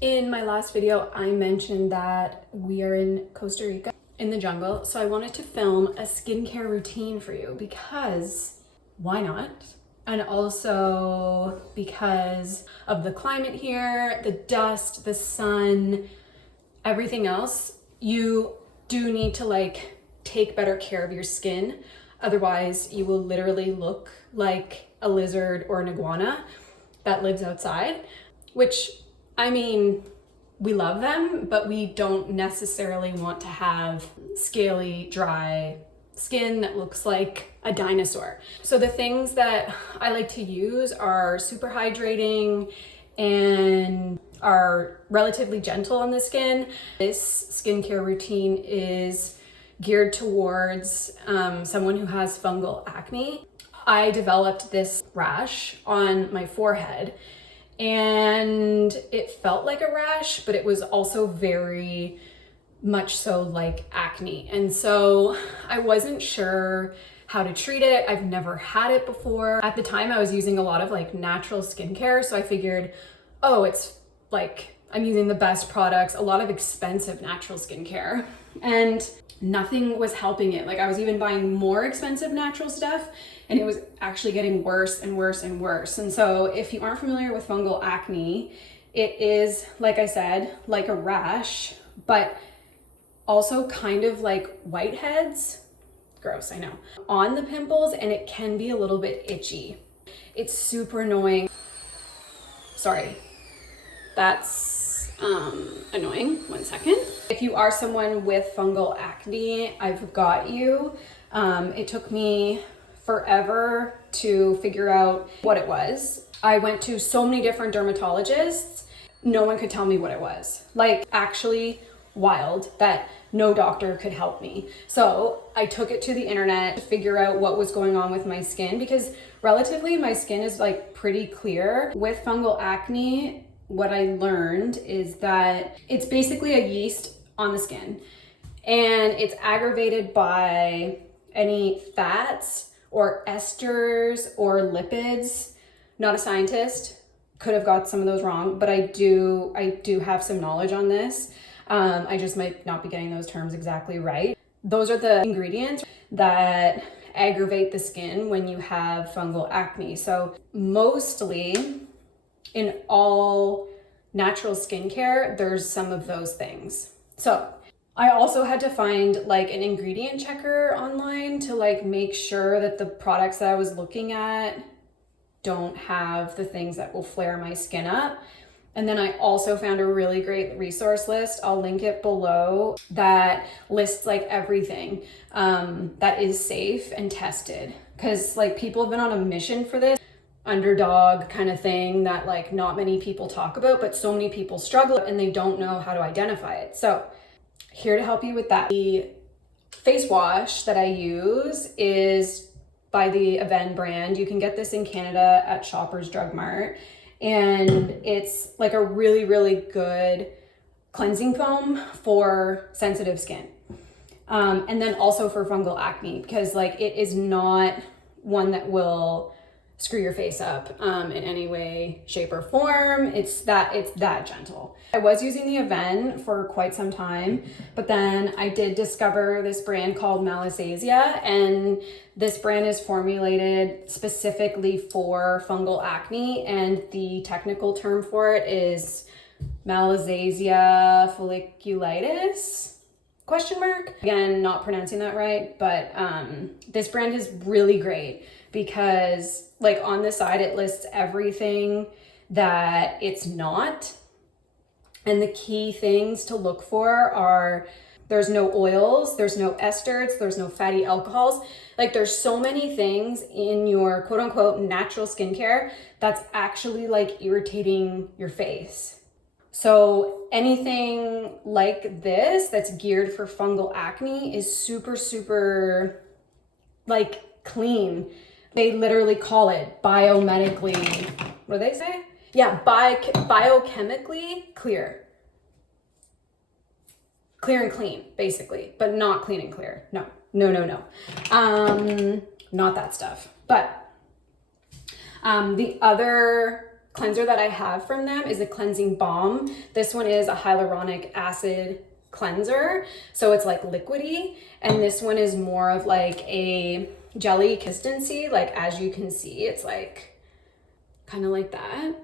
In my last video, I mentioned that we are in Costa Rica in the jungle, so I wanted to film a skincare routine for you because why not? And also because of the climate here, the dust, the sun, everything else, you do need to take better care of your skin. Otherwise, you will literally look like a lizard or an iguana that lives outside, which, I mean, we love them, but we don't necessarily want to have scaly, dry skin that looks like a dinosaur. So the things that I like to use are super hydrating and are relatively gentle on the skin. This skincare routine is geared towards someone who has fungal acne. I developed this rash on my forehead and it felt like a rash, but it was also very much so like acne. And so I wasn't sure how to treat it. I've never had it before. At the time I was using a lot of natural skincare. So I figured, oh, it's I'm using the best products, a lot of expensive natural skincare, and nothing was helping it. I was even buying more expensive natural stuff and it was actually getting worse and worse and worse. And so if you aren't familiar with fungal acne, it is, like I said, like a rash, but also kind of like whiteheads. Gross, I know. On the pimples, and it can be a little bit itchy. It's super annoying. Sorry, that's annoying. 1 second. If you are someone with fungal acne, I've got you. It took me forever to figure out what it was. I went to so many different dermatologists. No one could tell me what it was. Actually wild that no doctor could help me. So I took it to the internet to figure out what was going on with my skin, because relatively my skin is pretty clear. With fungal acne, what I learned is that it's basically a yeast on the skin, and it's aggravated by any fats or esters or lipids. Not a scientist, could have got some of those wrong, but I do have some knowledge on this. I just might not be getting those terms exactly right. Those are the ingredients that aggravate the skin when you have fungal acne. So mostly in all natural skincare, there's some of those things. So I also had to find an ingredient checker online to make sure that the products that I was looking at don't have the things that will flare my skin up. And then I also found a really great resource list. I'll link it below, that lists everything that is safe and tested. Because people have been on a mission for this underdog kind of thing that not many people talk about, but so many people struggle and they don't know how to identify it. So here to help you with that. The face wash that I use is by the Avene brand. You can get this in Canada at Shoppers Drug Mart. And it's a really, really good cleansing foam for sensitive skin. And then also for fungal acne, because it is not one that will screw your face up in any way, shape, or form. It's that gentle. I was using the Avene for quite some time, but then I did discover this brand called Malezia, and this brand is formulated specifically for fungal acne, and the technical term for it is Malezia folliculitis? ? Again, not pronouncing that right, but this brand is really great because on the side it lists everything that it's not. And the key things to look for are there's no oils, there's no esters, there's no fatty alcohols. There's so many things in your quote unquote natural skincare that's actually irritating your face. So anything like this that's geared for fungal acne is super, super clean. They literally call it biomedically, what do they say? Yeah, biochemically clear. Clear and clean, basically, but not clean and clear. No. Not that stuff. But the other cleanser that I have from them is the cleansing balm. This one is a hyaluronic acid cleanser, so it's like liquidy, and this one is more of like a jelly consistency. Like, as you can see, it's like kind of like that.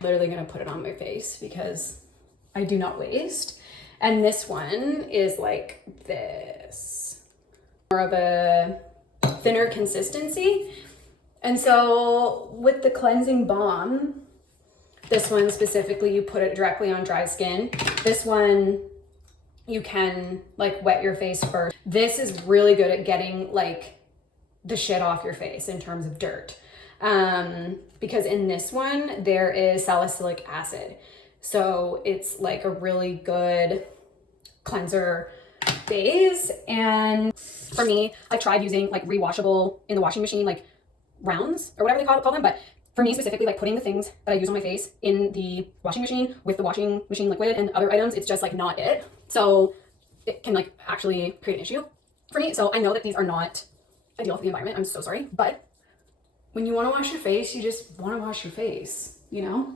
Literally gonna put it on my face because I do not waste. And this one is like this, more of a thinner consistency. And so with the cleansing balm, this one specifically, you put it directly on dry skin. This one, you can like wet your face first. This is really good at getting like the shit off your face in terms of dirt. Because in this one, there is salicylic acid. So it's like a really good cleanser base. And for me, I tried using like rewashable in the washing machine, like rounds or whatever they call them. But for me specifically, like putting the things that I use on my face in the washing machine with the washing machine liquid and other items, it's just like not it. So it can like actually create an issue for me. So I know that these are not ideal for the environment. I'm so sorry. But when you want to wash your face, you just want to wash your face, you know?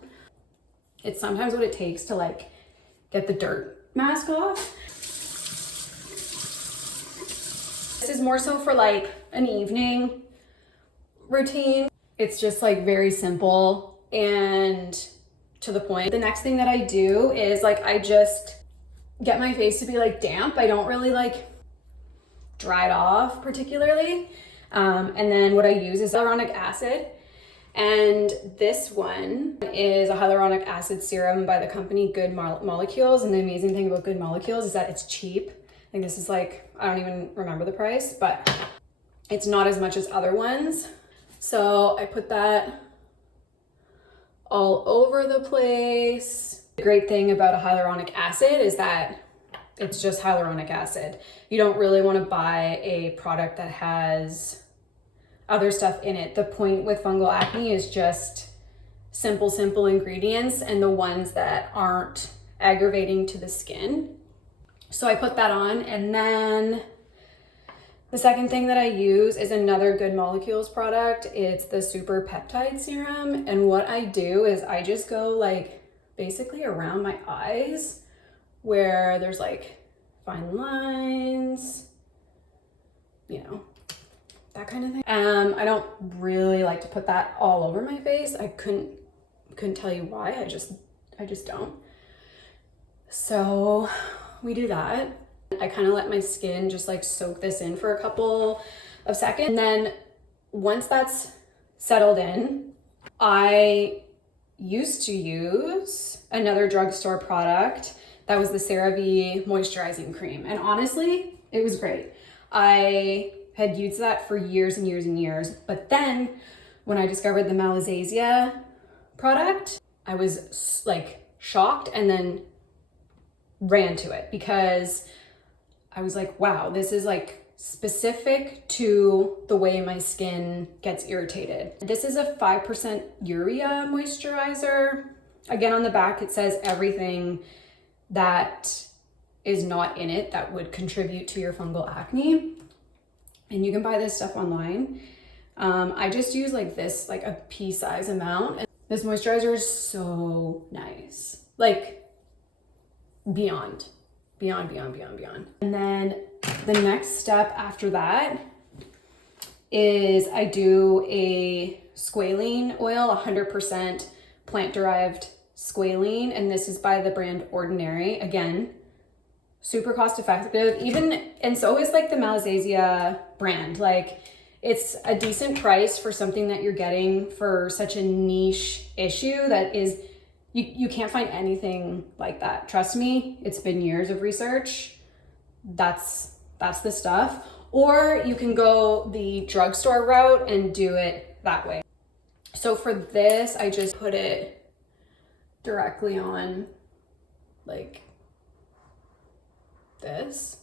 It's sometimes what it takes to like get the dirt mask off. This is more so for like an evening routine. It's just like very simple and to the point. The next thing that I do is like I just get my face to be like damp. I don't really like dry it off particularly. And then what I use is hyaluronic acid. And this one is a hyaluronic acid serum by the company Good Molecules. And the amazing thing about Good Molecules is that it's cheap. I think this is like, I don't even remember the price, but it's not as much as other ones. So I put that all over the place. The great thing about a hyaluronic acid is that it's just hyaluronic acid. You don't really want to buy a product that has other stuff in it. The point with fungal acne is just simple ingredients and the ones that aren't aggravating to the skin. So I put that on, and then the second thing that I use is another Good Molecules product. It's the Super Peptide Serum. And what I do is I just go like basically around my eyes where there's like fine lines, you know, that kind of thing. I don't really like to put that all over my face. I couldn't tell you why. I just don't. So we do that. I kind of let my skin just like soak this in for a couple of seconds. And then once that's settled in, I used to use another drugstore product that was the CeraV Moisturizing Cream. And honestly, it was great. I had used that for years and years and years. But then when I discovered the Malezia product, I was like shocked and then ran to it because I was like, wow, this is like specific to the way my skin gets irritated. This is a 5% Urea moisturizer. Again, on the back, it says everything that is not in it that would contribute to your fungal acne. And you can buy this stuff online. I just use like this, like a pea-size amount. And this moisturizer is so nice. Like beyond. And then the next step after that is I do a Squalene Oil, 100% plant-derived squalene, and this is by the brand Ordinary. Again, super cost effective, and so is like the Malezia brand. Like, it's a decent price for something that you're getting for such a niche issue that is, you can't find anything like that. Trust me, it's been years of research. That's the stuff. Or you can go the drugstore route and do it that way. So for this, I just put it directly on like this.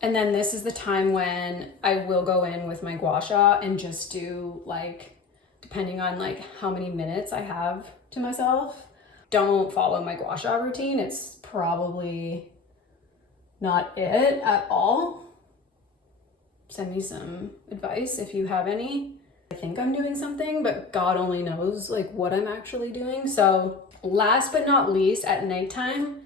And then this is the time when I will go in with my gua sha and just do like, depending on like how many minutes I have to myself. Don't follow my gua sha routine. It's probably not it at all. Send me some advice if you have any. I think I'm doing something, but God only knows like what I'm actually doing. So last but not least, at nighttime,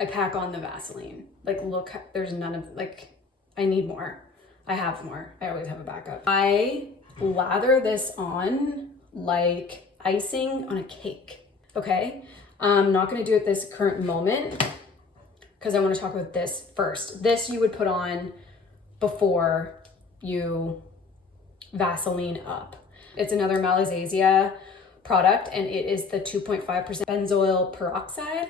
I pack on the Vaseline. Like, look, there's none of, like, I need more. I have more. I always have a backup. I lather this on like icing on a cake, okay? I'm not gonna do it this current moment because I wanna talk about this first. This you would put on before you Vaseline up. It's another Malezia product, and it is the 2.5% benzoyl peroxide.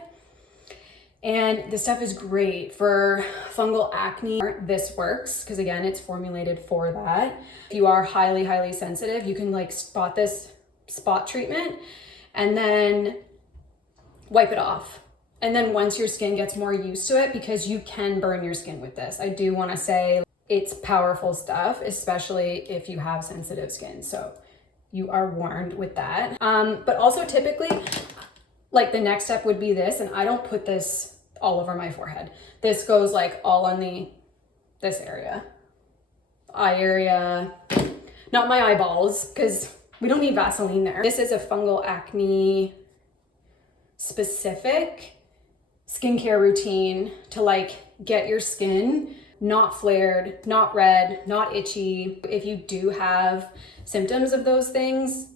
And this stuff is great for fungal acne. This works because again, it's formulated for that. If you are highly, highly sensitive, you can like spot this spot treatment and then wipe it off. And then once your skin gets more used to it, because you can burn your skin with this. I do want to say it's powerful stuff, especially if you have sensitive skin. So you are warned with that. But also typically, like the next step would be this, and I don't put this all over my forehead. This goes like all on this area, eye area, not my eyeballs, because we don't need Vaseline there. This is a fungal acne specific skincare routine to like get your skin not flared, not red, not itchy. If you do have symptoms of those things,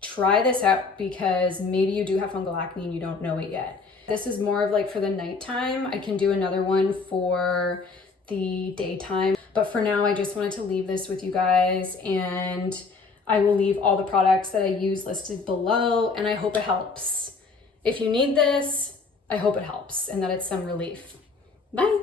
try this out because maybe you do have fungal acne and you don't know it yet. This is more of like for the nighttime. I can do another one for the daytime, but for now I just wanted to leave this with you guys, and I will leave all the products that I use listed below, and I hope it helps. If you need this, I hope it helps and that it's some relief. Bye.